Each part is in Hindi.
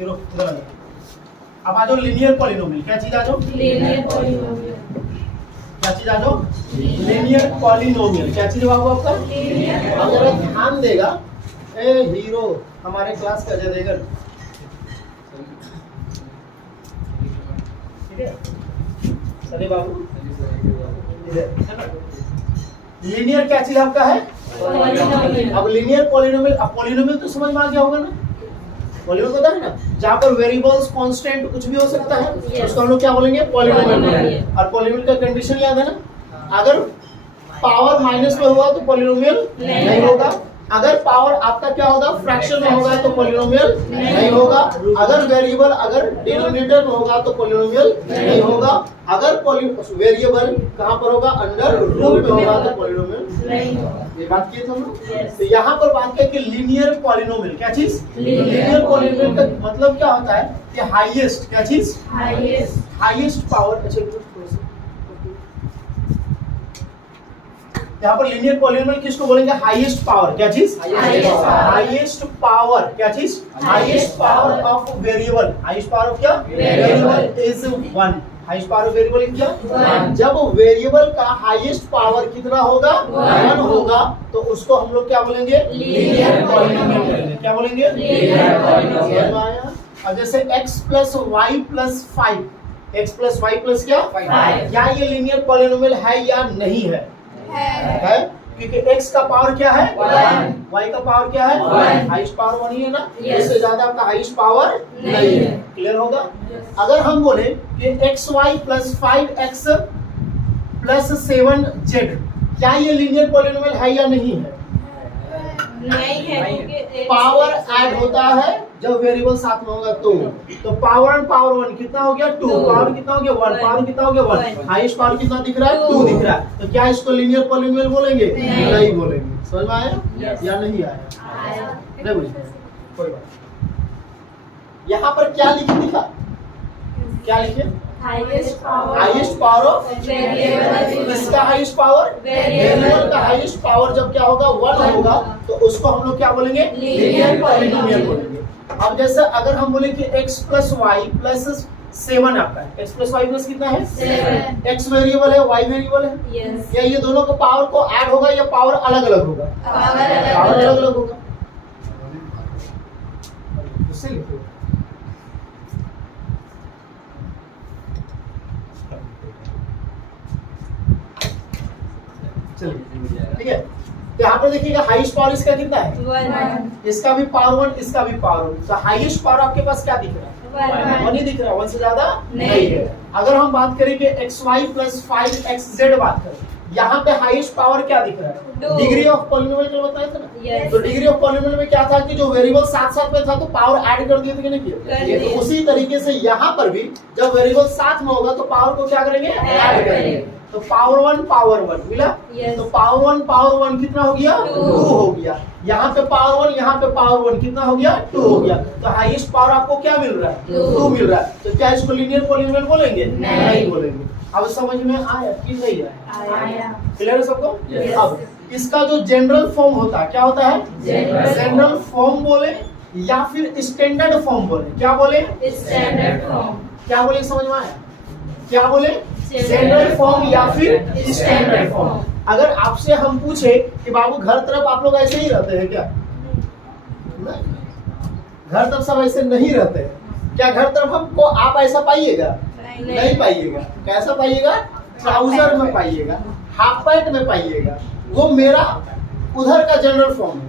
फिर इधर आ जाओ। अब आ जाओ लीनियर पॉलिनोमियल। क्या चीज आ जाओ? Linear polynomial. क्या चीज आ जाओ? Linear polynomial. क्या चीज बाबू आपका? अगर ध्यान देगा ए हीरो हमारे क्लास का अजय देवगन, ठीक है सनी बाबू, लीनियर क्या चीज आपका है? पॉलिनोमियल। अब लीनियर पॉलिनोमियल, अब पॉलिनोमियल तो समझ में आ गया होगा ना? पॉलिनोमियल पता है ना, जहाँ पर वेरिएबल्स कांस्टेंट कुछ भी हो सकता है, उसको हम लोग क्या बोलेंगे? पॉलिनोमियल बोलेंगे। और पॉलिनोमियल का कंडीशन याद है ना, अगर पावर माइनस में हुआ तो पॉलिनोमियल नहीं होगा, अगर पावर आपका क्या होगा? फ्रैक्शन में होगा तो पॉलिनोमियल नहीं होगा, अगर वेरिएबल अगर डिनोमिनेटर में होगा तो पॉलिनोमियल नहीं होगा, अगर वेरिएबल कहाँ पर होगा? अंडर रूट में होगा तो पॉलिनोमियल नहीं होगा। ये बात किए थे हम लोग। तो यहाँ पर बात करें कि लीनियर पॉलिनोमियल क्या चीज? लीनियर पॉलिनोमियल का मतलब क्या होता है कि हाईएस्ट क्या चीज? Highest power. अच्छा यहाँ पर लीनियर पॉलिनोमियल किसको बोलेंगे? Highest power. क्या चीज? Highest power. क्या चीज? Highest power of variable. Highest power of क्या? Variable is 1। Highest power of variable is क्या? 1। जब वेरिएबल का हाईएस्ट पावर कितना होगा? 1 होगा, तो उसको हम लोग क्या बोलेंगे? लीनियर पॉलिनोमियल बोलेंगे। क्या बोलेंगे? Linear polynomial. अब जैसे x plus y plus 5, x plus y plus क्या? 5। क्या ये लीनियर पॉलिनोमियल है या नहीं है? है, क्योंकि x का पावर क्या है? 1, y का पावर क्या है? 1। हाईएस्ट पावर 1 ही है ना, इससे ज्यादा आपका हाईएस्ट पावर नहीं है। क्लियर होगा? अगर हम बोले कि xy plus 5x plus 7z, क्या ये लीनियर पॉलिनोमियल है या नहीं है? नहीं है। पावर ऐड होता है जब वेरिएबल साथ में होगा तो पावर एंड पावर 1 कितना हो गया? 2। पावर कितना हो गया? 1। पावर कितना हो गया? 1। हाईएस्ट पावर कितना दिख रहा है? 2 दिख रहा है। तो क्या इसको लीनियर पॉलिनोमियल बोलेंगे? नहीं बोलेंगे। समझ में आया या नहीं आया? नहीं बुझे कोई बात। यहाँ पर क्या लिखा? क्या लिखे? Highest power of variable. इसका हाईएस्ट पावर? वेरिएबल का हाईएस्ट पावर जब क्या होगा? 1 होगा, तो उसको हम लोग क्या बोलेंगे? लीनियर पॉलिनोमियल बोलेंगे। अब जैसे अगर हम बोले कि x प्लस वाई प्लस 7 आपका है, x प्लस वाई प्लस कितना है? 7। x वेरिएबल है, y वेरिएबल है, या ये दोनों को पावर को ऐड होगा या पावर अलग अलग होगा? पावर अलग अलग होगा। उससे लिखो चलिए, ठीक है। तो यहाँ पर देखिएगा हाईएस्ट पावर इसका कितना है? 1। इसका भी पावर 1, इसका भी पावर 1। तो हाईएस्ट पावर आपके पास क्या दिख रहा है? 1 ही दिख रहा है, 1 से ज्यादा नहीं है। अगर हम बात करें कि xy प्लस 5xz बात करें, यहाँ पे हाईएस्ट पावर क्या दिख रहा है? डिग्री ऑफ पॉलिनोमियल कल बताया था ना। तो डिग्री ऑफ पॉलिनोमियल में क्या था कि जो वेरिएबल साथ साथ में था तो पावर ऐड कर दिए थे कि नहीं किए? तो उसी तरीके से यहाँ पर भी जब वेरिएबल साथ में होगा तो पावर को क्या करेंगे? ऐड करेंगे। तो पावर 1 मिला। तो पावर 1 कितना हो गया? 2 हो गया। यहाँ पे पावर 1, यहाँ पे पावर 1 कितना हो गया? 2 हो गया। तो हाईएस्ट पावर आपको क्या मिल रहा है? 2 मिल रहा है। तो क्या इसको लीनियर पॉलिनोमियल बोलेंगे? नहीं बोलेंगे। अब समझ में आया कि नहीं आया? क्लियर है सबको? अब इसका जो जनरल फॉर्म होता है क्या होता है? जनरल फॉर्म बोले या फिर स्टैंडर्ड फॉर्म बोले? क्या बोले? Standard form. क्या बोले? समझ में आया? क्या बोले? जनरल फॉर्म या फिर स्टैंडर्ड फॉर्म। अगर आपसे हम पूछे कि बाबू घर तरफ आप लोग ऐसे ही रहते हैं क्या? नहीं, घर तरफ सब ऐसे नहीं रहते हैं। क्या घर तरफ हमको आप ऐसा पाइएगा? नहीं पाइएगा। कैसा पाइएगा? ट्राउजर में पाइएगा, हाफ पैंट में पाइएगा। वो मेरा उधर का जनरल फॉर्म है।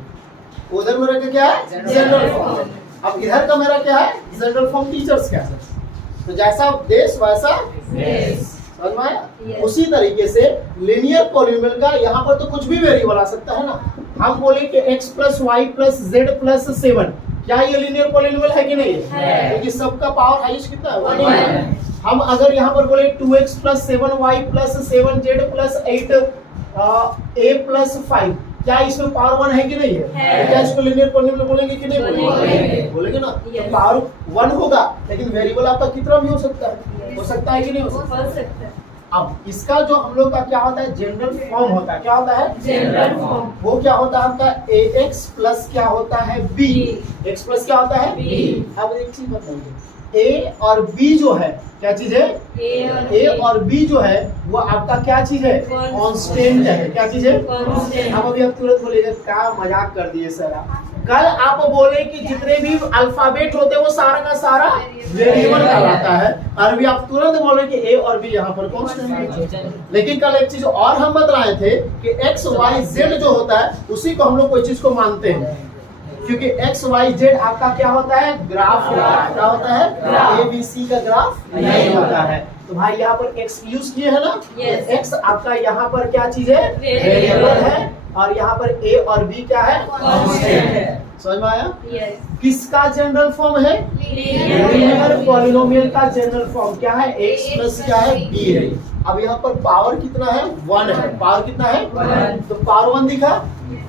उधर मेरा का क्या है? General form. अब इधर का मेरा क्या है? जनरल फॉर्म टीचर्स का है। तो जैसा देश वैसा देश। समझ में आया? उसी तरीके से लीनियर पॉलिनोमियल का यहाँ पर तो कुछ भी वेरिएबल आ सकता है ना। हम बोले कि x plus y plus z plus 7, क्या ये लीनियर पॉलिनोमियल है कि नहीं है? क्योंकि सबका पावर हाईएस्ट कितना है? 1 है। हम अगर यहाँ पर बोले 2x plus 7y plus 7z plus 8a plus 5, क्या इसमें पावर 1 है कि नहीं है? तो क्या इसको लीनियर पॉलिनोमियल बोलेंगे कि नहीं बोलेंगे? बोलेंगे ना। तो पावर 1 होगा, लेकिन वेरिएबल आपका कितना भी हो सकता है। हो सकता है कि नहीं हो सकता? अब इसका जो हम लोग का क्या होता है, जनरल फॉर्म होता है, क्या होता है, जनरल फॉर्म। वो क्या होता है आपका ax प्लस क्या होता है b, x प्लस क्या होता है b। अब एक चीज बताइए, a और b जो है क्या चीज है, a और b जो है वो आपका क्या चीज है, कांस्टेंट है, क्या चीज है, कांस्टेंट। अब अभी आप तुरंत बोलेगा क्या मजाक कर दिए सर आप। कल आप बोले कि जितने भी अल्फाबेट होते हैं वो सारा का सारा वेरिएबल कहलाता है, और अभी आप तुरंत बोले कि ए और बी यहाँ पर कांस्टेंट है। लेकिन कल एक चीज और हम बतलाए थे कि एक्स वाई जेड जो होता है उसी को हम लोग कोई चीज को मानते हैं, क्योंकि एक्स वाई जेड आपका क्या होता है, ग्राफ होता है, क्या होता है, ए बी सी का ग्राफ नहीं होता है। तो भाई यहाँ पर एक्स यूज किए है ना, Yes. एक्स आपका यहाँ पर क्या चीज है, वेरिएबल है, और यहाँ पर ए और बी क्या है, कांस्टेंट है। समझ में आया, यस। किसका जनरल फॉर्म है, लीनियर पॉलिनोमियल का जनरल फॉर्म क्या है, x प्लस क्या है, b है। अब यहाँ पर पावर कितना है, 1 है, पावर कितना है, 1। तो पावर 1 दिखा,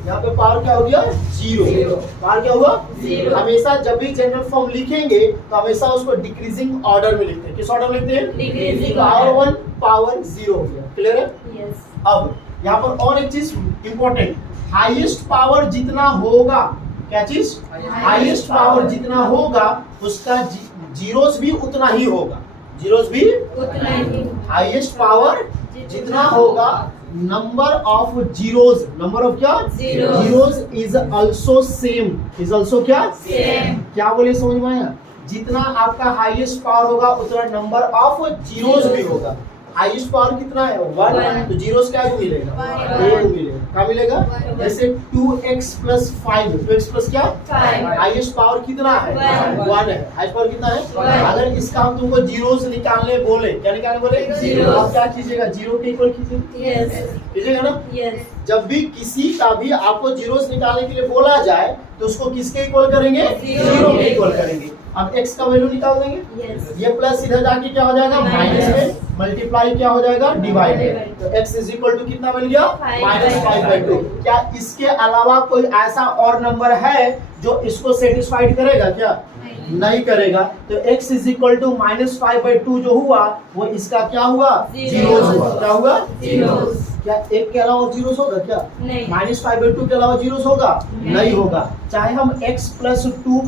यहाँ पे पावर क्या हो गया, 0। पावर क्या हुआ, 0। हमेशा जब भी जनरल फॉर्म लिखेंगे तो हमेशा उसको डिक्रीजिंग ऑर्डर में लिखते हैं, किस ऑर्डर में लिखते हैं, Decreasing पावर order। 1 पावर 0 हो गया, क्लियर है। यस। अब यहाँ पर और एक चीज इंपॉर्टेंट, हाईएस्ट पावर जितना होगा, क्या चीज, हाईएस्ट पावर जितना होगा उसका जीरोस भी उतना ही होगा, जीरोस भी, उतना ही। हाईएस्ट पावर जितना होगा number of zeros, number of क्या, Zeros। Zeros is also same, is also क्या, सेम। क्या बोले समझ में आया, जितना आपका हाईएस्ट पावर होगा उतना नंबर ऑफ जीरोस भी होगा। हाईएस्ट पावर कितना है, 1, तो जीरोस क्या मिलेगा, 1 मिलेगा, क्या मिलेगा, जैसे 2x प्लस 5, 2x प्लस क्या, 5। हाईएस्ट पावर कितना है, 1 है, हाईएस्ट पावर कितना है, 1। अगर इसका हम तुमको जीरोस निकालने बोले, क्या निकालने बोले, Zeros। तो आप क्या कीजिएगा, जीरो के इक्वल कीजिए, यस। कीजिएगा ना। यस। जब भी किसी का भी आपको जीरोस निकालने के लिए बोला जाए तो उसको किसके इक्वल करेंगे, जीरो के इक्वल करेंगे। अब x का वैल्यू निकाल देंगे, यस। ये प्लस इधर जाके क्या हो जाएगा, माइनस में मल्टीप्लाई क्या हो जाएगा, डिवाइड। तो x इज इक्वल टू कितना मिल गया, 5/2। क्या इसके अलावा कोई ऐसा और नंबर है जो इसको सेटिस्फाइड करेगा, क्या नहीं करेगा। तो x इज इक्वल टू -5/2 जो हुआ वो इसका क्या हुआ, जीरोस हुआ, क्या हुआ, जीरोस। क्या एक के अलावा जीरोस होगा, क्या नहीं। -5/2 के अलावा जीरोस होगा, नहीं होगा। चाहे हम x plus 2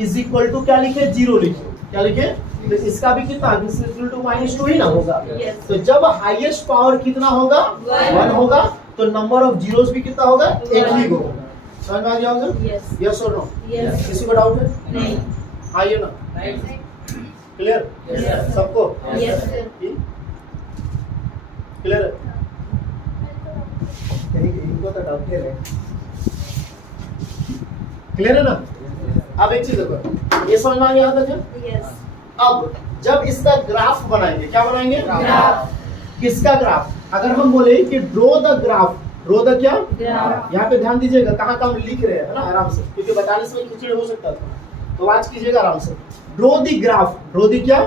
is equal to क्या लिखे, 0 लिखे, क्या लिखे, तो इसका भी कितना, -2 ही ना होगा। Yes। तो जब हाईएस्ट पावर कितना होगा, 1 होगा, तो नंबर ऑफ जीरोस भी कितना होगा, एक ही होगा। समझ में आ गया होगा, यस। यस और नो, यस। किसी को डाउट है, नहीं। आइए ना, क्लियर Yes। सबको, यस। क्लियर है, इनको तो डाउट है, क्लियर है ना। अब एक चीज देखो, ये समझ में आ गया यहाँ तक है। यस। अब जब इसका ग्राफ बनाएंगे, क्या बनाएंगे, ग्राफ। किसका ग्राफ, अगर हम बोले कि draw the graph, draw the क्या, ग्राफ। यहाँ पे ध्यान दीजिएगा कहाँ कहाँ हम लिख रहे हैं ना, आराम से, क्योंकि बताने से खिचड़ी हो सकता था, तो आज कीजिएगा आराम से। Draw the graph, draw the क्या,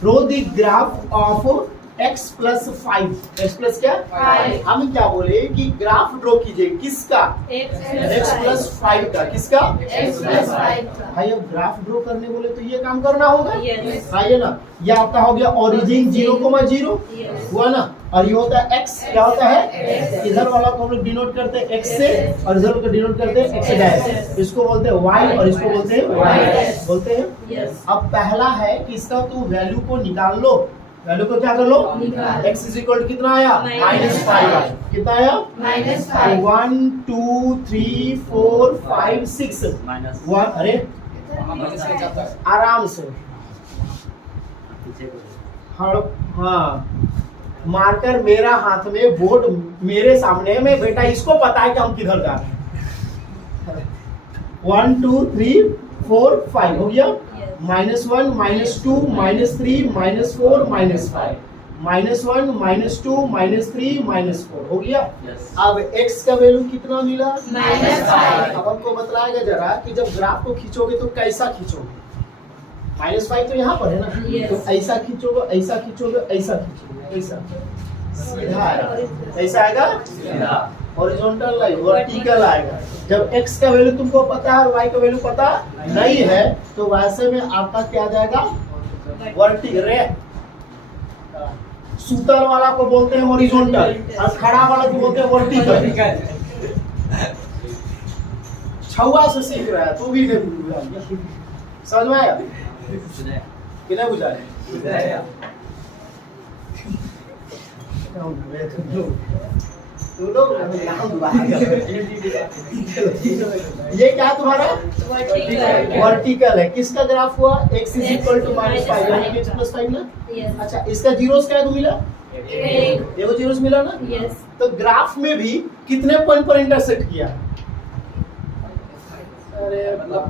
draw the graph of x plus 5, x plus क्या, 5। हम क्या बोले कि ग्राफ ड्रॉ कीजिए, किसका, x प्लस 5 का, किसका, x प्लस 5 का। भाई अब ग्राफ ड्रॉ करने बोले तो ये काम करना होगा, Yes। आइए ना। ये आपका हो गया ओरिजिन 0,0 Yes। हुआ ना, और ये होता है x, क्या होता है, इधर वाला को हम लोग डिनोट करते हैं x से, और इधर को डिनोट करते हैं x डैश, इसको बोलते हैं y और इसको बोलते हैं y बोलते हैं। यस। अब पहला है कि इसका तू वैल्यू को निकाल लो, वैल्यू को क्या कर लो, निकाल। x इज इक्वल टू कितना आया, -5 आया, कितना आया, -5। 1 2 3 4 5 6 1, अरे आराम से, हाँ मार्कर मेरा हाथ में, बोर्ड मेरे सामने में, बेटा इसको पता है कि हम किधर जा रहे हैं। 1 2 3 4 5 हो गया, -1 -2 -3 -4 -5, -1 -2 -3 -4 हो गया। अब x का वैल्यू कितना मिला, -5। अब हमको बताएगा जरा कि जब ग्राफ को खींचोगे तो कैसा खींचोगे, -5 तो यहाँ पर है ना, Yes। तो ऐसा खींचोगे, ऐसा खींचोगे, ऐसा खींचोगे, ऐसा सीधा आएगा, ऐसा आएगा, हॉरिजॉन्टल लाइन, वर्टिकल आएगा। जब x का वैल्यू तुमको पता है और y का वैल्यू पता नहीं है तो वैसे में आपका क्या आ जाएगा, वर्टिकल रे, सूतल वाला को बोलते हैं हॉरिजॉन्टल और खड़ा वाला को बोलते हैं वर्टिकल। छुआ से सीख रहा है तू भी नहीं समझ में आया कि नहीं बुझा ये क्या तुम्हारा वर्टिकल है। किसका ग्राफ हुआ x इज इक्वल टू -5 यानी कि x प्लस 5 ना। Yes. अच्छा इसका जीरोस क्या है मिला एक। देखो जीरोस मिला ना। Yes. तो ग्राफ में भी कितने पॉइंट पर इंटरसेक्ट किया। अरे मतलब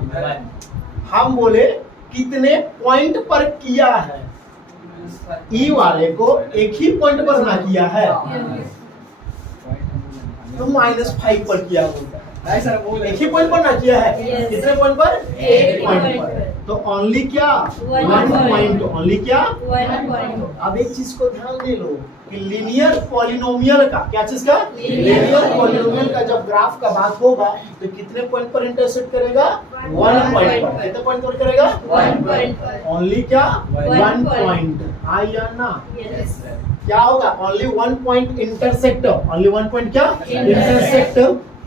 हम बोले कितने पॉइंट पर किया है, ई वाले को एक ही पॉइंट पर ना किया है तो -5 पर किया बोलता है सर। वो एक ही पॉइंट पर ना किया है। Yes. कितने पॉइंट पर? एक पॉइंट पर। तो ओनली क्या वन पॉइंट। ओनली क्या 1 point. अब एक चीज को ध्यान दे लो कि लीनियर पॉलिनोमियल का क्या चीज का लीनियर पॉलिनोमियल का जब ग्राफ का बात होगा तो कितने पॉइंट पर इंटरसेक्ट करेगा 1 पॉइंट पर। कितने पॉइंट पर करेगा 1 point. ओनली क्या 1 point. पॉइंट। हाँ या ना Yes. क्या होगा only 1 point intersect. Only 1 point क्या intersect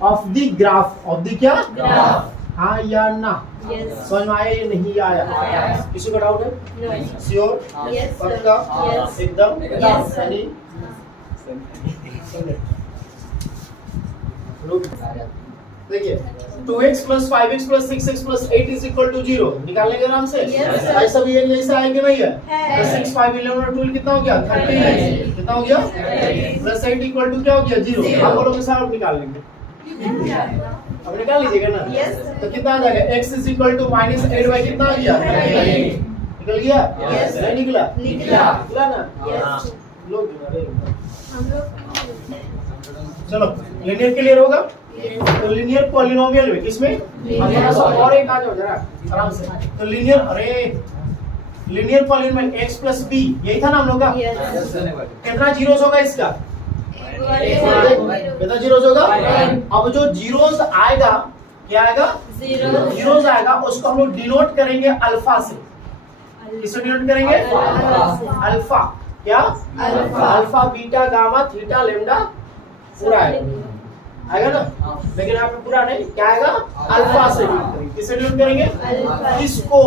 of the graph of the क्या Graph. हाँ या ना Yes. समझ में आया या नहीं आया? आया। किसी को डाउट है? No. Sure Yes, sir. पक्का Yes. एकदम Yes, sir. यानी देखिए 2x plus 5x plus 6x plus 8 is equal to 0 निकालने के आराम से। Yes, sir. भाई सब ये जैसा है कि नहीं है? है। तो 6 5 11 और 12 कितना हो गया 30 कितना हो गया 30 प्लस 8 इक्वल टू क्या हो गया 0। Zero. आप बोलो के साथ निकाल लेंगे। अब निकाल लीजिएगा ना। Yes, sir. तो कितना आ जाएगा x is equal to -8 by कितना आ गया 30 निकल गया। Yes. नहीं निकला निकला ना। Yes. लोग हम लोग चलो लीनियर क्लियर होगा। Yes. तो लीनियर पॉलिनोमियल में किसमें अब थोड़ा सा और एक आ जाओ जरा आराम से। तो linear array linear polynomial x plus b यही था ना हम लोग का। Yes. कितना जीरोस होगा इसका कितना जीरोस होगा। अब जो जीरोस आएगा क्या आएगा Zero. जीरोस आएगा उसको हम लोग डिनोट करेंगे अल्फा से। किससे डिनोट करेंगे अल्फा से। अल्फा क्या alpha. Alpha beta gamma theta lambda पूरा आएगा ना। लेकिन यहाँ पे पूरा नहीं क्या आएगा अल्फा से डिनोट करेंगे। किससे डिनोट करेंगे अल्फा। किसको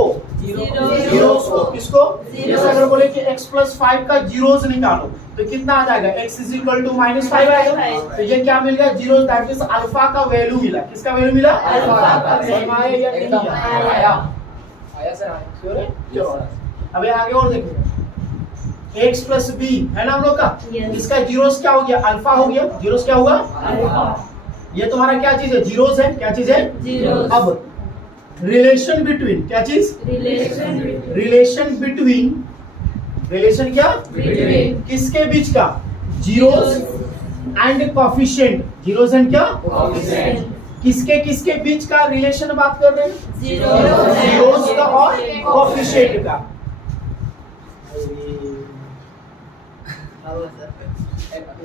जीरोस को किसको जैसे अगर बोले कि x प्लस 5 का जीरोस निकालो तो कितना आ जाएगा x इज इक्वल टू -5 आएगा। तो ये क्या मिल गया जीरोस दैट मींस अल्फा का वैल्यू मिला। किसका वैल्यू मिला अल्फा का समझ में आया या नहीं आया? आया सर श्योर है चलो अब ये आगे और देखो x प्लस b है ना हम लोग का। Yes. इसका जीरोस क्या हो गया अल्फा हो गया। जीरोस क्या हुआ अल्फा। ये तुम्हारा क्या चीज है जीरोस है क्या चीज है Zeros. अब रिलेशन बिटवीन क्या चीज Relation. रिलेशन बिटवीन रिलेशन क्या Between. किसके बीच का zeros and coefficient. Zeros and क्या Coefficient. किसके बीच का रिलेशन बात कर रहे हैं Zeros. जीरोस का और कोफिशिएंट का।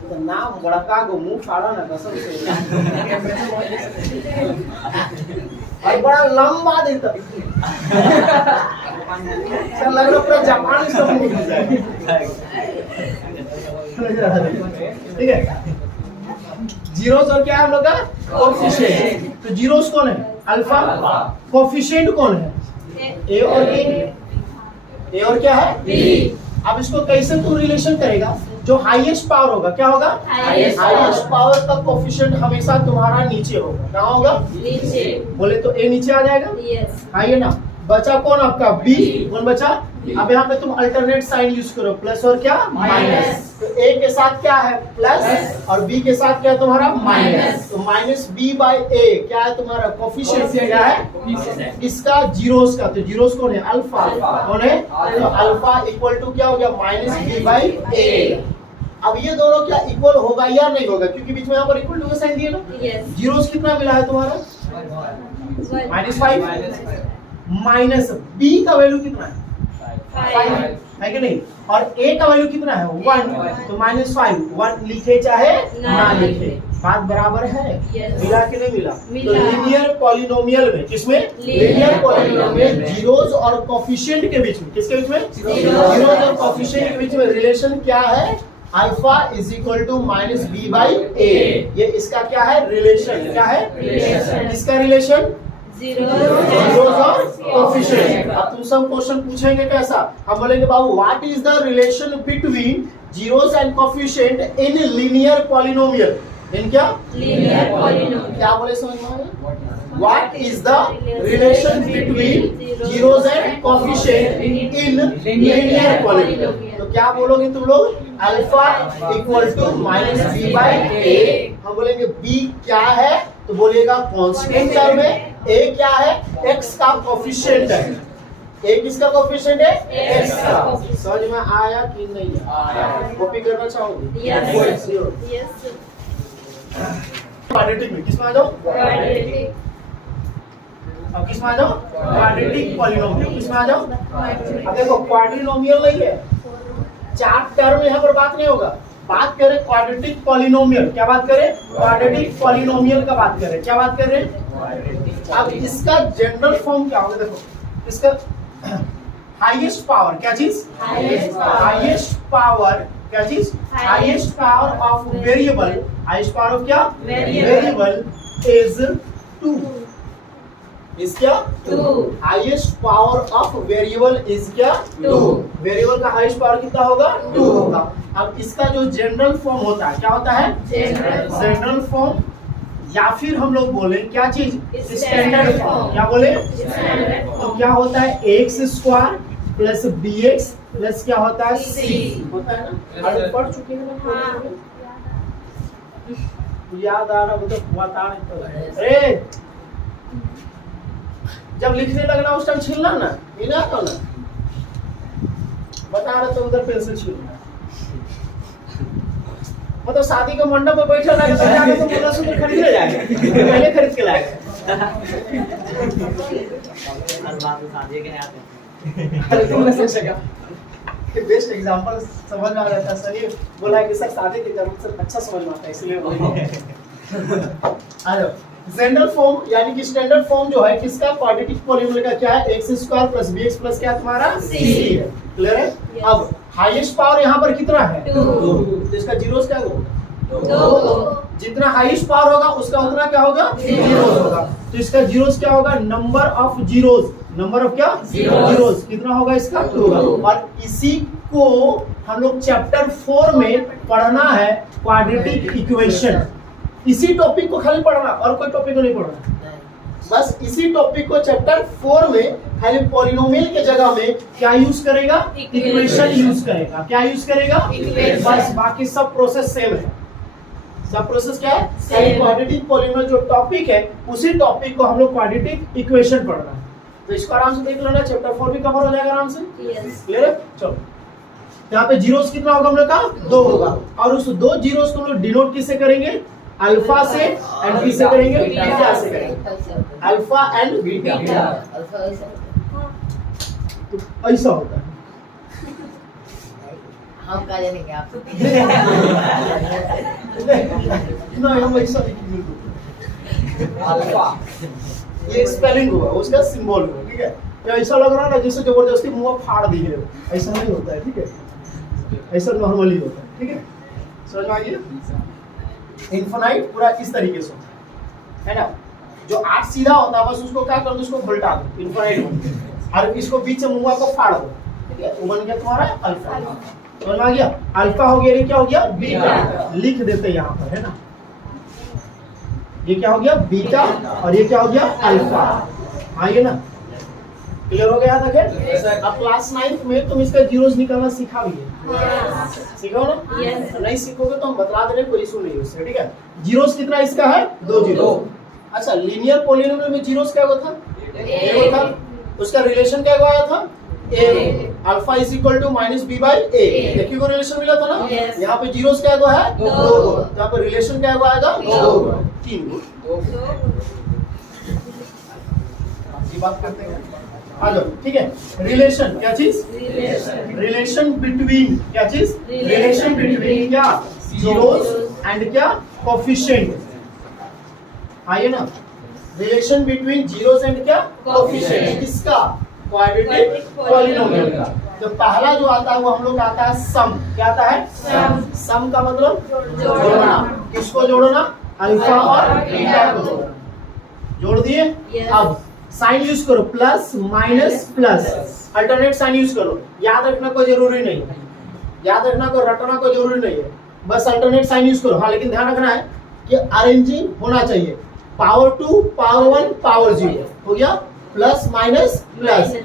तो नाम बड़का गो मुंह फाड़ा ना कसम से और बड़ा लंबा देता सर लग रहा पूरा जापान इसका मुंह घुस जाएगा। ठीक है जीरोस और क्या है हम लोग का कोफिशिएंट। तो जीरोस कौन है अल्फा कोफिशिएंट कौन है ए और बी। ए और क्या है B. अब इसको कैसे तू रिलेशन करेगा जो हाईएस्ट पावर होगा क्या होगा Highest हाईएस्ट power. पावर का कोफिशिएंट हमेशा तुम्हारा नीचे होगा। कहाँ होगा नीचे. बोले तो ए नीचे आ जाएगा। Yes. हाँ ये ना बचा कौन आपका बी कौन बचा। अब यहाँ पे तुम अल्टरनेट साइन यूज करो प्लस और क्या माइनस। तो ए के साथ क्या है प्लस और बी के साथ क्या है तुम्हारा माइनस। तो -b बाय ए क्या है तुम्हारा कोफिशिएंट क्या है इसका जीरोस का। तो जीरोस कौन है अल्फा कौन है तो अल्फा इक्वल टू क्या हो गया -b बाय ए। अब ये दोनों क्या इक्वल होगा या नहीं होगा क्योंकि बीच में यहाँ पर इक्वल टू का साइन दिया ना। Yes. जीरोस कितना मिला है तुम्हारा One. -5 माइनस बी का वैल्यू कितना है 5 है कि नहीं और ए का वैल्यू कितना है 1 तो -5 1 लिखे चाहे ना लिखे बात बराबर है? Yes. मिला कि नहीं मिला? मिला। तो लीनियर पॉलिनोमियल में, किसमें? लीनियर पॉलिनोमियल जीरोस और कोफिशिएंट के बीच में, किसके बीच में? जीरोस और कोफिशिएंट के बीच में रिलेशन क्या है? Alpha is equal to minus B by A. ये इसका क्या है? रिलेशन। क्या है? Relation. इसका रिलेशन जीरोस और कोफिशिएंट। Coefficient. अब तुम सब क्वेश्चन पूछेंगे कैसा? हम बोलेंगे बाबू what is the relation between zeros and coefficient in linear polynomial? In क्या? Linear polynomial. क्या बोले समझ में आया? What is the relation between zeros and coefficient in linear polynomial? तो क्या बोलोगे तुम लोग? Alpha equal to minus B by A. हम बोलेंगे बी क्या है? तो बोलिएगा कांस्टेंट टर्म है। ए क्या है? एक्स का कोफिशिएंट है। ए किसका कोफिशिएंट है? एक्स का। समझ में आया कि नहीं? कॉपी करना चाहोगे? Yes. Yes. क्वाड्रेटिक में किसमें आ जाओ? Quadratic. अब किसमें आ जाओ? Quadratic polynomial. किसमें आ जाओ? अब देखो क्वाड्रिनोमियल नहीं है, चार टर्म यहाँ पर बात नहीं होगा। बात करें क्वाड्रेटिक पॉलिनोमियल। क्या बात करें? क्वाड्रेटिक पॉलिनोमियल का बात करें। क्या बात कर रहे हैं? अब इसका जनरल फॉर्म क्या होगा? देखो इसका हाईएस्ट पावर, क्या चीज? Highest power. हाईएस्ट पावर, क्या चीज? Highest power of variable. Highest power of क्या? Variable. इज 2। इज क्या? 2. Highest power of variable is क्या? 2। वेरिएबल का हाईएस्ट पावर कितना होगा? 2 होगा। अब इसका जो जनरल फॉर्म होता है क्या होता है? General form. जनरल फॉर्म, या फिर हम लोग बोले क्या चीज? Standard standard form. फॉर्म। क्या बोले? Standard तो form. क्या होता है? X square plus B x plus क्या होता है? सी C. होता है ना? Yes, अरे sir. पढ़ चुके हैं ना? हाँ. याद आ रहा वो तो बता रहे। अरे जब लिखने लगना उस टाइम छीलना ना, ये ना तो ना बता रहे तो उधर पेंसिल छीलना। मतलब शादी के मंडप में बैठे ना तो जाके तो पूरा सूत्र खरीद ले जाएगा, पहले खरीद के लाएगा। अरे तुमने सोचा क्या? बेस्ट एग्जांपल समझ में आ जाता है। सनी बोला कि सर शादी के जरूरत से अच्छा समझ में आता है, इसलिए बोला। अरे जनरल फॉर्म यानी कि स्टैंडर्ड फॉर्म जो है किसका? क्वाड्रेटिक पॉलिनोमियल का क्या है? X square plus B x plus क्या तुम्हारा? C है। क्लियर है? Yes. अब हाईएस्ट पावर यहाँ पर कितना है? 2. तो इसका जीरोस क्या होगा? 2. जितना हाईएस्ट पावर होगा उसका उतना क्या होगा? जीरोस होगा। तो इसका जीरोस क्या होगा? Number of zeros. Number of क्या? जीरोस। कितना होगा इसका? 2 होगा। और इसी को हम लोग चैप्टर 4 में पढ़ना है, क्वाड्रेटिक इक्वेशन। इसी टॉपिक को खाली पढ़ना, और कोई टॉपिक को नहीं पढ़ना। बस इसी टॉपिक को चैप्टर 4 में खाली पॉलिनोमियल के जगह में क्या यूज करेगा? इक्वेशन यूज करेगा। क्या यूज करेगा? Equation. बस बाकी सब प्रोसेस सेम है। सब प्रोसेस क्या है? Same. क्वाड्रेटिक पॉलिनोमियल जो टॉपिक है उसी टॉपिक को हम लोग क्वाड्रेटिक इक्वेशन पढ़ना है। तो इसको आराम से देख लेना, चैप्टर 4 भी कवर हो जाएगा आराम से। Yes. क्लियर है? चलो यहाँ पे जीरोस कितना होगा हम लोग का? 2 होगा। और उस 2 जीरोस को हम लोग डिनोट किससे करेंगे? अल्फा से। एंड किससे करेंगे? बीटा से करेंगे। Alpha and beta. तो ऐसा होता है। हम का जानेंगे आप नहीं हम ऐसा नहीं। अल्फा ये स्पेलिंग हुआ, उसका सिंबल हुआ, ठीक है? तो ऐसा लग रहा है ना जैसे जबरदस्ती मुंह फाड़ दी है, ऐसा नहीं होता है, ठीक है? ऐसा नॉर्मली होता है, ठीक है? समझ में आ गया? इनफाइनाइट पूरा इस तरीके से है ना? जो 8 सीधा होता है बस उसको क्या कर दो? उसको उल्टा दो, इनफाइनाइट। और इसको बीच में मुंह को फाड़ दो, ठीक है? वो बन गया तुम्हारा अल्फा। समझ में आ गया? अल्फा हो गया, ये क्या हो गया? बीटा। लिख देते यहाँ पर, है ना? ये क्या हो गया? बीटा। और ये क्या हो गया? अल्फा। आइए ना, क्लियर हो गया तक है? अब क्लास 9th में तुम इसका जीरोस निकालना सीखा भी है। सीखो ना? Yes. नहीं सीखोगे तो हम बता दे रहे, कोई इशू नहीं है उससे, ठीक है? जीरोस कितना इसका है? 2 जीरोस। अच्छा, लीनियर पॉलिनोमियल में जीरोस क्या होता था? ए होता। उसका रिलेशन क्या आया था? A. Alpha is equal to minus B by A. एक ही को रिलेशन मिला था ना? Yes. यहाँ पे जीरोस क्या है? 2। तो यहाँ पे रिलेशन क्या आएगा? 2। 3। ये बात करते हैं, आ जाओ, ठीक है? रिलेशन क्या चीज? Relation. रिलेशन बिटवीन क्या चीज? Relation रिलेशन बिटवीन क्या? जीरोस एंड क्या कोफिशिएंट। आइए ना, रिलेशन बिटवीन जीरोस एंड क्या कोफिशिएंट, किसका क्वाड्रेटिक पॉलिनोमियल का। तो पहला जो आता है वो हम लोग आता है सम। क्या आता है सम का मतलब जोड़ना। किसको जोड़ना, अल्फा और बीटा को जोड़ना। जोड़ दिए। अब साइन यूज करो, plus minus plus, alternate sign use करो। याद रखना कोई जरूरी नहीं है, याद रखना कोई रटना कोई जरूरी नहीं है, बस अल्टरनेट साइन यूज करो। हाँ लेकिन ध्यान रखना है कि अरेंजिंग होना चाहिए, पावर 2 पावर 1 पावर 0 हो गया, plus minus plus.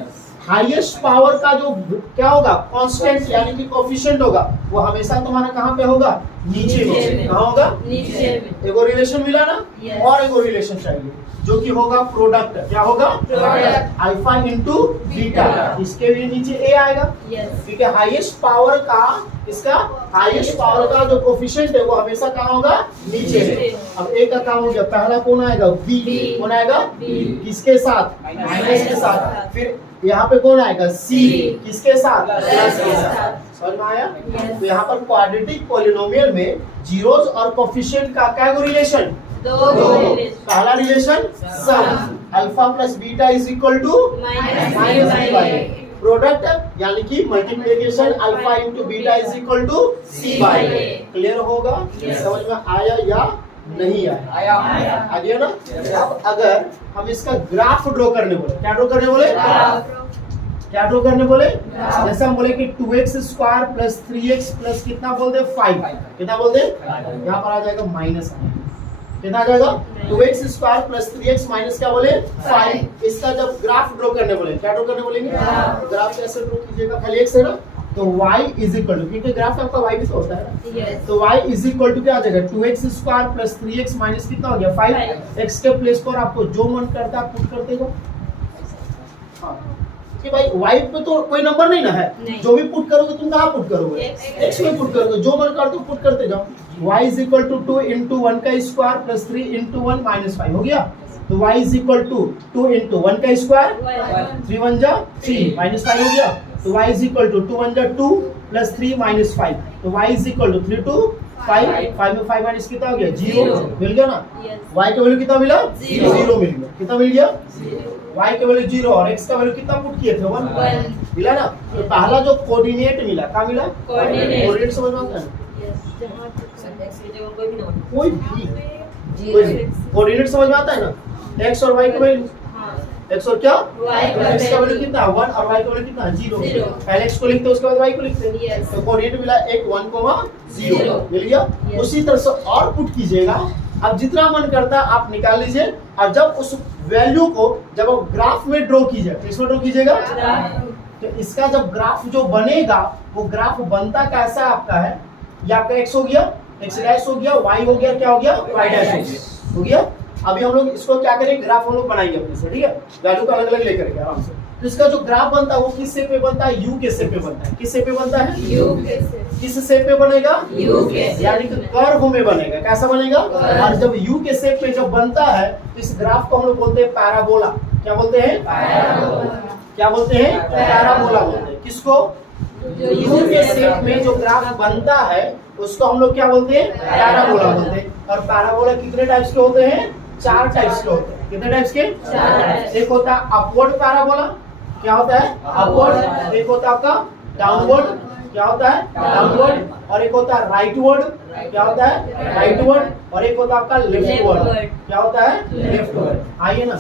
Highest power का जो क्या होगा कांस्टेंट यानी कि कोफिशिएंट होगा वो हमेशा तुम्हारा कहाँ पे होगा, नीचे में। कहाँ होगा, नीचे में। एगो रिलेशन मिला ना, और एगो रिलेशन चाहिए जो कि होगा प्रोडक्ट। क्या होगा, प्रोडक्ट अल्फा इंटू बीटा। इसके भी नीचे ए आएगा, क्योंकि हाईएस्ट पावर का, इसका हाईएस्ट पावर का जो कोफिशिएंट है वो हमेशा कहाँ होगा, नीचे में। अब ए का काम हो गया, पहला कौन आएगा, बी। कौन आएगा, किसके साथ, माइनस के साथ। फिर यहाँ पे कौन आएगा, सी। किसके साथ, प्लस के साथ। समझ में आया। तो यहाँ पर क्वाड्रेटिक पॉलिनोमियल में जीरोस और कोफिशिएंट का क्या रिलेशन, दो। पहला relation sum, alpha plus beta is equal to minus b. Product यानी कि multiplication alpha into beta is equal to c by a. Clear होगा, समझ में आया या नहीं आया, आ गया ना। अब अगर हम इसका ग्राफ ड्रॉ करने बोले, क्या ड्रॉ करने बोले, क्या ड्रॉ करने बोले, जैसे हम बोले कि 2x square plus 3x plus कितना बोलते, 5। कितना बोलते, यहाँ पर आ जाएगा माइनस, कितना आ जाएगा, 2x square plus 3x minus क्या बोले, 5। इसका जब ग्राफ ड्रॉ करने बोले, क्या ड्रॉ करने बोलेंगे, ग्राफ कैसे ड्रॉ कीजिएगा, खाली x है ना, तो y इज इक्वल टू, क्योंकि ग्राफ आपका y भी तो होता है ना, तो y इज इक्वल टू क्या आ जाएगा, 2x square plus 3x minus कितना हो गया, 5। x के प्लेस पर आपको जो मन करता है पुट करते हो। हाँ कि भाई y पे तो कोई नंबर नहीं ना है, जो भी पुट करोगे तुम कहाँ पुट करोगे, x में पुट करोगे, जो मन करते हो पुट करते जाओ। y is equal to 2 into 1 का स्क्वायर प्लस 3 इंटू 1 माइनस 5 हो गया। तो y is equal to 2 into 1 का स्क्वायर 3 1 जा 3 माइनस 5 हो गया। तो y इज इक्वल टू 2 1 जा 2 प्लस 3 माइनस 5। तो y इज इक्वल टू 3 2 5 5 में 5 माइनस कितना हो गया, 0 मिल गया ना। y का वैल्यू कितना मिला, 0 मिल गया। कितना मिल गया, y का वैल्यू 0 और x का वैल्यू कितना पुट किए थे, 1 मिला ना। तो पहला जो कोऑर्डिनेट मिला, क्या मिला, कोऑर्डिनेट समझ में आता है, कोई भी कोऑर्डिनेट समझ में आता है ना। x और y का वैल्यू, x और क्या, x का वैल्यू कितना 1 और y का वैल्यू कितना 0। पहले x को लिखते हैं उसके बाद y को लिखते हैं। तो कोऑर्डिनेट मिला 1 1 0 मिल गया। उसी तरह से और पुट कीजिएगा, अब जितना मन करता है आप निकाल लीजिए। और जब उस वैल्यू को जब आप ग्राफ में ड्रॉ कीजिए, किसमें ड्रॉ कीजिएगा, तो इसका जब ग्राफ जो बनेगा वो ग्राफ बनता कैसा आपका है, ये आपका x हो गया, x डैश हो गया, y हो गया, क्या हो गया, y डैश हो गया। अभी हम लोग इसको क्या करेंगे, ग्राफ हम लोग बनाएंगे अपने से, ठीक है, वैल्यू को अलग अलग लेकर के आराम से। तो इसका जो ग्राफ बनता है वो किस शेप पे बनता है, यू के शेप पे बनता है। किस शेप पे बनता है, यू के शेप। किस शेप पे बनेगा, यू के, यानी कि कर्व में बनेगा। कैसा बनेगा, और जब यू के शेप पे जब बनता है तो इस ग्राफ को हम लोग बोलते हैं पैराबोला। क्या बोलते हैं, पैराबोला। क्या बोलते हैं, पैराबोला बोलते हैं। किसको, यू के शेप में जो ग्राफ बनता है उसको हम लोग क्या बोलते हैं, पैराबोला बोलते हैं। और पैराबोला कितने टाइप्स के होते हैं, 4 टाइप्स के होते हैं। कितने टाइप्स के, 4। एक होता है अपवर्ड पैराबोला, क्या होता है, अपवर्ड। एक होता है आपका डाउनवर्ड, क्या होता है, डाउनवर्ड। और एक होता है राइटवर्ड, क्या होता है, राइटवर्ड। और एक होता है आपका लेफ्टवर्ड, क्या होता है, लेफ्टवर्ड। आइए ना,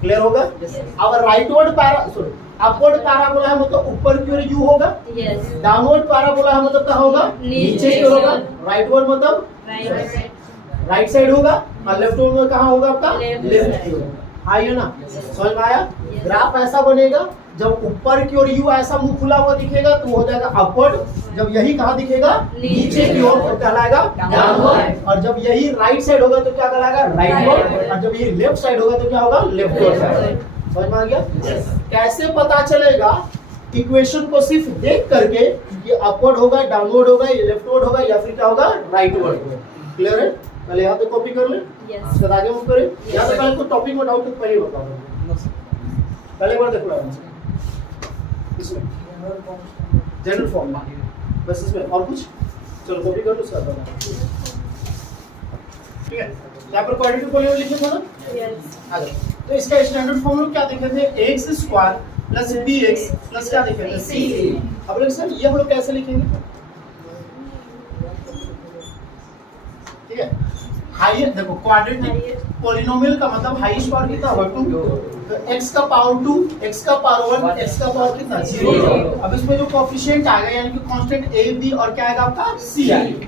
क्लियर होगा। अब राइटवर्ड अपवर्ड पैराबोला है मतलब ऊपर की ओर यू होगा, डाउनवर्ड पैराबोला है मतलब कहाँ होगा, नीचे की ओर होगा। राइटवर्ड मतलब राइट साइड होगा, और लेफ्ट में कहाँ होगा आपका, लेफ्ट की ओर। आइए ना, समझ में आया। ग्राफ ऐसा बनेगा, जब ऊपर की ओर यू ऐसा मुंह खुला हुआ दिखेगा तो हो जाएगा अपवर्ड। जब यही कहाँ दिखेगा, नीचे की ओर, तो कहलाएगा डाउनवर्ड। और जब यही राइट साइड होगा तो क्या कहलाएगा, राइटवर्ड। और जब यही लेफ्ट साइड होगा तो क्या होगा, लेफ्टवर्ड। समझ में आ गया। कैसे पता चलेगा, इक्वेशन को सिर्फ देख करके ये अपवर्ड होगा, डाउनवर्ड होगा, ये लेफ्टवर्ड होगा, या फिर क्या होगा, राइटवर्ड होगा। क्लियर है। पहले यहाँ पे कॉपी कर ले, फिर आगे मूव करें। यहाँ पे पहले तो टॉपिक में डाउट तो पहले बता दो, पहले बार देखो इसमें जनरल फॉर्म बस, इसमें और कुछ। चलो कॉपी कर लो, उसका ठीक है, यहाँ पर क्वाड्रेटिक पॉलीनोमियल लिखे थे ना। आ जाओ, तो इसका स्टैंडर्ड फॉर्म लोग क्या देखे थे, x square plus B x plus क्या देखे थे, सी। अब लोग सर ये हम लोग कैसे लिखेंगे, ठीक है, हाईएस्ट देखो क्वाड्रेटिक पॉलीनोमियल का मतलब हाईएस्ट पावर कितना होगा 2, तो x का पावर 2, x का पावर 1, x का पावर कितना 0। अब इसमें जो कोएफिशिएंट आ गया यानी कि कांस्टेंट a b और क्या आएगा आपका c आएगा।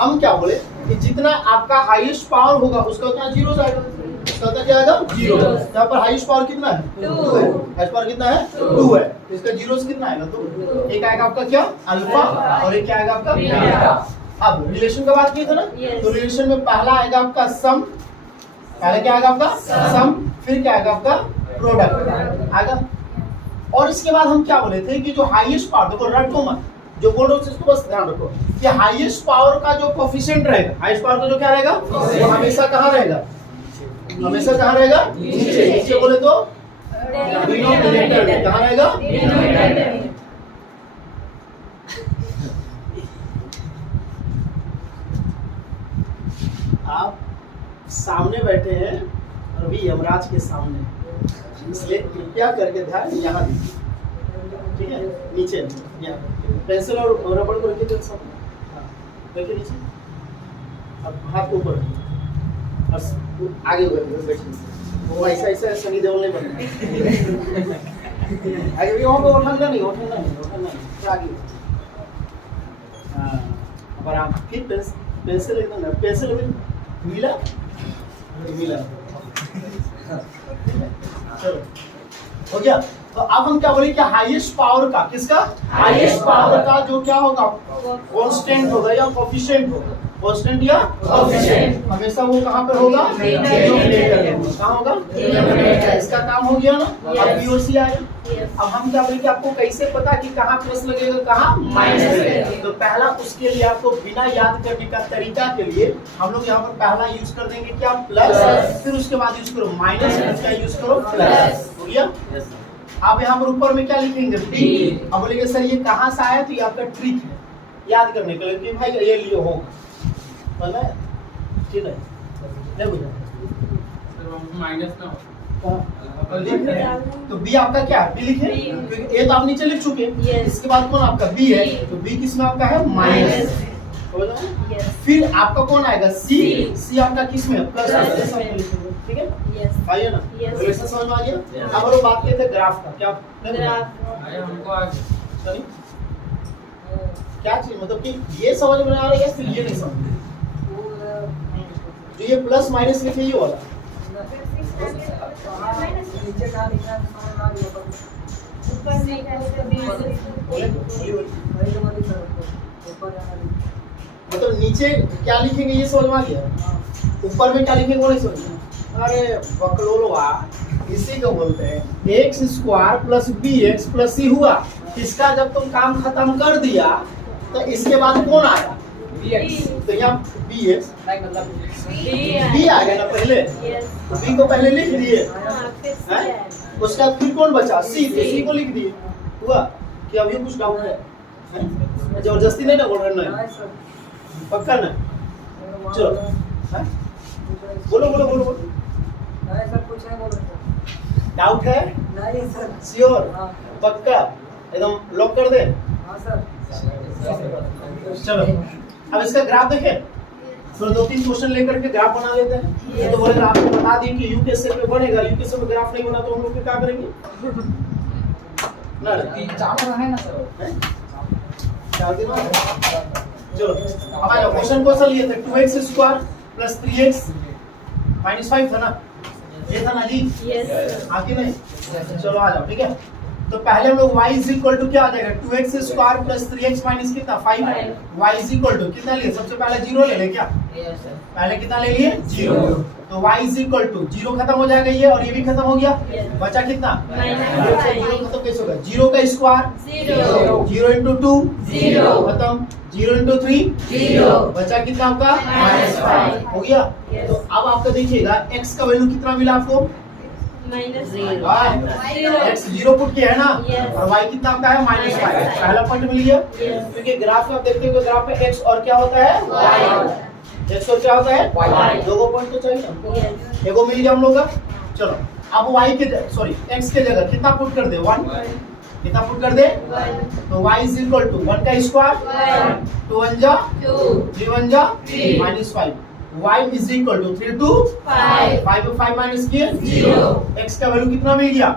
हम क्या बोले कि जितना आपका हाईएस्ट पावर होगा उसका उतना 0 जाएगा, उसका उतना क्या आएगा 0। यहाँ पर हाईएस्ट पावर कितना है 2 है, हाईएस्ट पावर कितना है 2 है, तो इसका जीरोस कितना आएगा 2, एक आएगा आपका क्या अल्फा और एक क्या आएगा आपका बीटा। अब रिलेशन का बात की थी ना, तो रिलेशन में पहला आएगा आपका सम, पहले क्या आएगा आपका सम, फिर क्या आएगा आपका प्रोडक्ट आएगा। और इसके बाद हम क्या बोले थे कि जो हाईएस्ट पावर, देखो रटो मत, जो बोल रहा हूँ इसको बस ध्यान रखो कि हाईएस्ट पावर का जो कोएफिशिएंट रहेगा, हाईएस्ट पावर का जो क्या रहेगा वो हमेशा कहाँ रहेगा, हमेशा कहाँ रहेगा नीचे। नीचे बोले तो डिनोमिनेटर में कहाँ रहेगा, आप सामने बैठे हैं रवि यमराज के सामने, इसलिए कृपया करके ध्यान यहाँ दीजिए, ठीक है, नीचे यहाँ पेंसिल और रबड़ को रखिए तो सामने, हाँ रखिए नीचे, अब हाथ को ऊपर और आगे बैठिए, वो ऐसा ऐसा सनी देओल नहीं बनना आगे भी वहाँ पे उठाना नहीं आगे। हाँ अब आप फिर पेंसिल एकदम पेंसिल मिला चलो हो गया। तो अब हम क्या बोले कि हाईएस्ट पावर का, किसका हाईएस्ट पावर का जो क्या होगा कांस्टेंट होगा या कोएफिशिएंट होगा, कांस्टेंट या कोएफिशिएंट हमेशा वो कहाँ पर होगा, डिनोमिनेटर में। कहाँ होगा, डिनोमिनेटर। इसका काम हो गया ना, अब बी और सी आया। अब हम क्या बोले कि आपको कैसे पता कि कहाँ प्लस लगेगा कहाँ माइनस लगेगा, तो पहला उसके लिए आपको बिना याद करने का तरीका के लिए हम लोग यहाँ पर पहला यूज कर देंगे क्या प्लस, फिर उसके बाद यूज करो माइनस, फिर उसका यूज करो प्लस, हो गया। आप यहाँ पर ऊपर में क्या लिखेंगे बी। अब बोलेंगे सर ये कहाँ से आया, तो ये आपका ट्रिक है याद करने के लिए कि भाई ये लिए होगा, समझ ठीक है, नहीं बुझा माइनस ना तो बी आपका क्या है, बी लिखे, क्योंकि ए तो आप नीचे लिख चुके, इसके बाद कौन आपका बी है, तो बी किसमें आपका है माइनस, फिर आपका कौन आएगा सी, सी आपका किसमें प्लस, ठीक है आइए ना, रिलेशन समझ में आ गया। अब हम लोग बात करते हैं ग्राफ का, क्या ग्राफ हमको सॉरी क्या चीज, मतलब कि ये समझ में आ रहा है या फिर ये नहीं समझ, जो ये प्लस माइनस लिखे ये वाला मतलब नीचे क्या लिखेंगे ये समझ में आ गया, ऊपर में क्या लिखेंगे वो नहीं समझ। अरे बकलोलवा इसी को बोलते हैं x square plus B x plus C हुआ, इसका जब तुम काम खत्म कर दिया तो इसके बाद कौन आया, तो यहाँ बी एक्स बी आ गया ना पहले, तो बी को पहले लिख दिए, उसके बाद फिर कौन बचा सी, तो सी को लिख दिए, हुआ कि अभी कुछ डाउट है, जबरदस्ती नहीं ना बोल रहे ना, पक्का ना, चलो बोलो बोलो बोलो बोलो, डाउट है श्योर पक्का एकदम लॉक कर दे, चलो अब इसका ग्राफ देखें, फिर 2-3 क्वेश्चन लेकर के ग्राफ बना लेते हैं। तो बोले आपको बता दें कि यू के सेट में बनेगा, यू के सेट में ग्राफ नहीं बना तो हम लोग क्या करेंगे ना, है ना सर, 4 दिन चलो अब आ जाओ, क्वेश्चन को लिए थे 2x square plus 3x minus 5 था ना, ये था ना जी, आगे नहीं, चलो आ जाओ ठीक है। तो पहले हम लोग y इज इक्वल टू क्या आ जाएगा 2x square plus 3x minus कितना 5, y इज इक्वल टू कितना लिए, सबसे पहले 0 ले ले क्या, पहले कितना ले लिए 0, तो y इज इक्वल टू 0 खत्म हो जाएगा ये और ये भी खत्म हो गया, बचा कितना 0 खत्म कैसे होगा, 0 का स्क्वायर 0 इंटू 2 0 खत्म, 0 इंटू 3 0 बचा कितना आपका -5 हो गया। तो अब आपका देखिएगा x का वैल्यू कितना मिला आपको x 0 पुट किया है ना, और y कितना आपका है -5, पहला पॉइंट मिल गया, क्योंकि ग्राफ में आप देखते हो ग्राफ में x और क्या होता है y, x और क्या होता है Y। दो पॉइंट तो चाहिए हमको, Yes. एगो मिल गया हम लोग का। चलो अब y के सॉरी x के जगह कितना पुट कर दे 1, कितना पुट कर दे तो y इज इक्वल टू 1 का स्क्वायर 2 1 जा 3 1 जा -5, y इज इक्वल टू 3 2 5 पे 5 माइनस किए 0, x का वैल्यू कितना मिल गया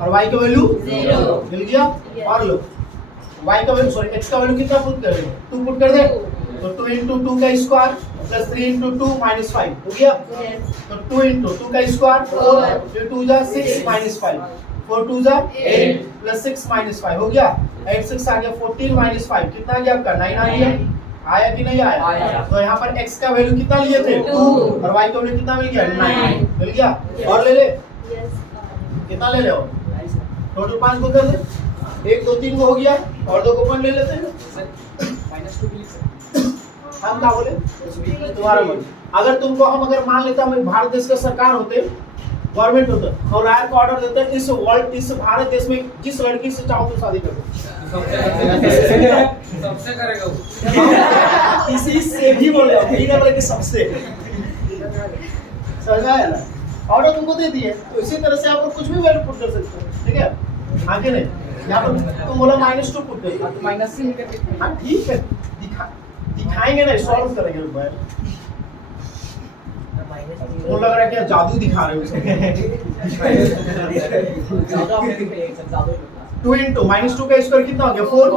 और y का वैल्यू 0 मिल गया। और लो y का वैल्यू सॉरी x का वैल्यू कितना पुट कर दे 2 पुट कर दे तो 2 into 2 का स्क्वायर प्लस 3 into 2 -5 हो गया। तो 2 into 2 का स्क्वायर 4 फिर 2 जा 6 -5 4 2 जा 8 प्लस 6 -5 हो गया। 8 6 आ गया 14 -5 कितना आ गया आपका 9 आ गया। आया कि नहीं आया? आया। तो यहाँ पर x का वैल्यू कितना लिए थे 2 और y का वैल्यू कितना मिल गया 9 मिल गया। और ले ले कितना ले रहे हो टोटल 5 को कर दे 1 2 3 को हो गया और 2 को 1 ले लेते हैं। -2 के लिए हम क्या बोले तुम्हारा मन अगर तुमको हम अगर मान लेते हम भारत देश का सरकार होते गवर्नमेंट होता और राय को ऑर्डर देते इस भारत देश में जिस लड़की से चाहो तो शादी कर दो सबसे करेगा वो। इसी से भी बोले ठीक है बोले कि सबसे समझ में आया ना ऑर्डर तुमको दे दिए तो इसी तरह से आप कुछ भी वैल्यू पुट कर सकते हो ठीक है आगे नहीं यहाँ पर तुम बोला -2 पुट कर तो माइनस से निकल हाँ ठीक है दिखाएंगे ना सॉल्व करेंगे भाई वो लग रहा है क्या जादू दिखा रहे हो 2 into -2 का स्क्वायर कितना हो गया 4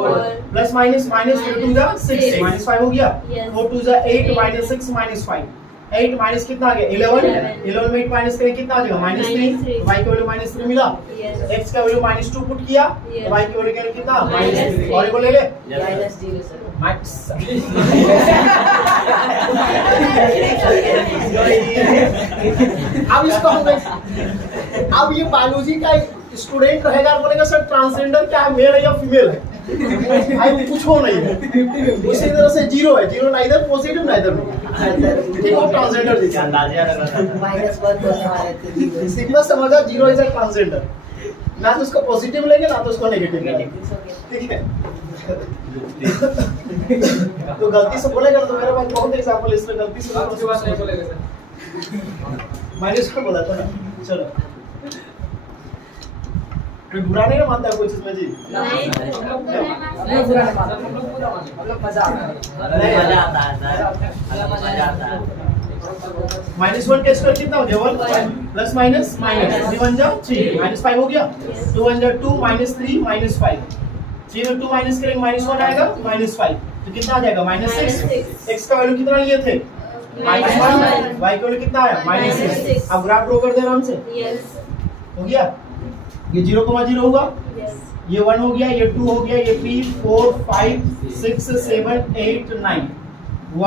प्लस माइनस माइनस 2 जा 6 -5 हो गया 4 2 जा 8 -6 -5 8 माइनस कितना आ गया 11 11 में 8 माइनस करें कितना आ जाएगा -3 y का वैल्यू -3 मिला x का वैल्यू -2 पुट किया तो y की वैल्यू कितना -3 और को ले ले अब इसको हम अब ये बायोलॉजी का स्टूडेंट रहेगा और बोलेगा सर ट्रांसजेंडर क्या है मेल है या फीमेल है भाई कुछ हो नहीं है उसी तरह से जीरो है जीरो ना इधर पॉजिटिव ना इधर ठीक है ट्रांसजेंडर जैसा सिंपल समझा जीरो इज अ ट्रांसजेंडर ना तो उसको पॉजिटिव लेंगे ना तो उसको नेगेटिव लेंगे ठीक है तो गलती से बोलेगा तो मेरे पास बहुत एग्जांपल इसमें गलती से उसके बाद नहीं बोलेगा सर। मैंने इसको बोला था ना चलो कोई बुरा नहीं ना मानता कोई चीज में जी -1 का स्क्वायर कितना हो गया 1 प्लस माइनस माइनस 3 1 जा 3 -5 हो गया 2 1 जा 2 -3 -5 3 में 2 माइनस करेंगे -1 आएगा -5 तो कितना आ जाएगा -6 x का वैल्यू कितना लिए थे -1 y का वैल्यू कितना आया -6 अब ग्राफ ड्रॉ कर दे आराम से हो गया ये 0,0 होगा ये 1 हो गया ये 2 हो गया ये 3 4 5 6 7 8 9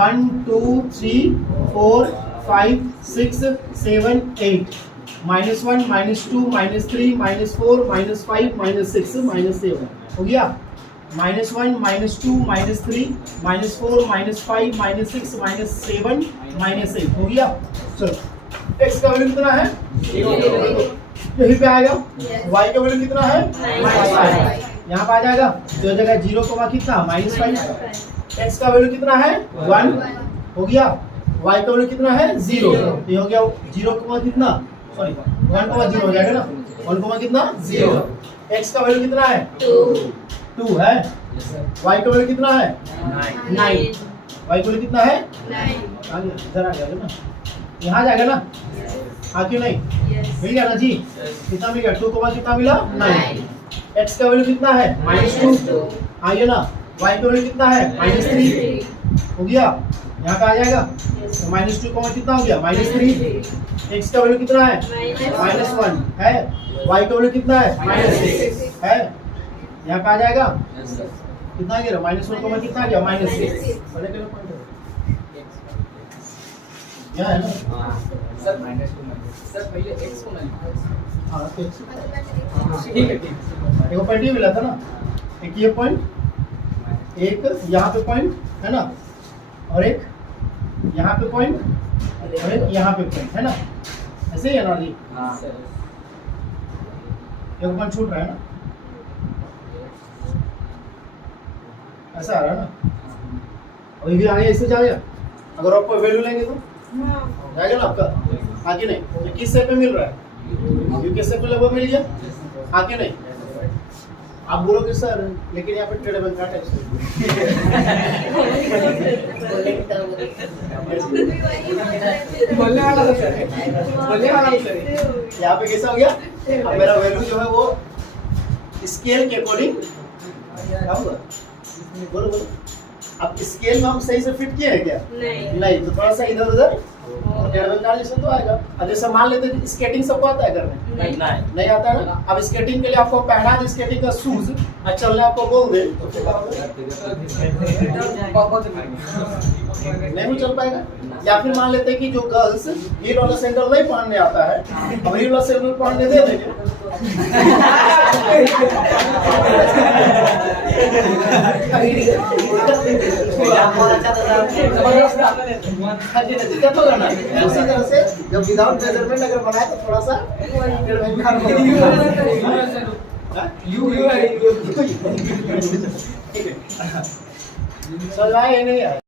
1 2 3 4 5 6 7 8 -1 -2 -3 -4 -5 -6 -7 हो गया -1 -2 -3 -4 -5 -6 -7 -8 हो गया। चलो x का वैल्यू कितना है यहीं पे आएगा y का वैल्यू कितना है -5 यहाँ पे आ जाएगा जो जगह 0 कितना -5 x का वैल्यू कितना है 1 हो गया y का वैल्यू कितना है 0 ये हो गया 0 कितना सॉरी 1 हो जाएगा ना 1 कितना 0 x का वैल्यू कितना है 2 है y का वैल्यू कितना है 9 y का वैल्यू कितना है इधर आ जाएगा ना यहाँ जाएगा ना हाँ क्यों नहीं मिल गया ना जी कितना मिल गया 2 कितना मिला 9 x का वैल्यू कितना है -2 आइए ना y का वैल्यू कितना है -3 हो गया यहाँ पे आ जाएगा तो -2 कितना हो गया -3 x का वैल्यू कितना है -1 है y का वैल्यू कितना है -6 है यहाँ पे आ जाएगा कितना गया -1 कितना गया -6 यहाँ है ना सर सर पहले x को ना हाँ तो ठीक है एक पॉइंट ये मिला था ना एक ये पॉइंट एक यहाँ पे पॉइंट है ना और एक यहाँ पे पॉइंट और एक यहाँ पे पॉइंट है ना ऐसे ही है ना जी एक पॉइंट छूट रहा है ना ऐसा आ रहा है ना अभी भी आगे ऐसे जाएगा अगर आपको वैल्यू लेंगे तो जाएगा ना आपका, हाँ कि नहीं? ये किस शेप में मिल रहा है? यू के शेप में लगभग मिल गया, हाँ कि नहीं? आप बोलोगे सर लेकिन यहाँ पे टेढ़े बंका टाइप से बोलने वाला तो सर है। बोलने वाला तो सर है। यहाँ पे कैसा हो गया? अब मेरा वैल्यू जो है वो स्केल के अकॉर्डिंग क्या होगा? बोलो बोलो। अब स्केल में हम सही से फिट किए हैं क्या? नहीं, तो थोड़ा सा इधर उधर जैसे तो आएगा। अब जैसे मान लेते हैं स्केटिंग सबको आता है करने? नहीं आता है ना। अब स्केटिंग के लिए आपको पहना दे स्केटिंग का शूज और चलने आपको बोल दे तो फिर क्या होगा? नहीं वो चल पाएगा। या फिर मान लेते हैं कि जो गर्ल्स हील वाला सैंडल नहीं पहनने आता है, अब हील वाला सैंडल पहन के दे देंगे। दिक्कत होगा ना। उसी तरह से जब विदाउट मेजरमेंट अगर बनाए तो थोड़ा सा ठीक है, समझ आया नहीं आया?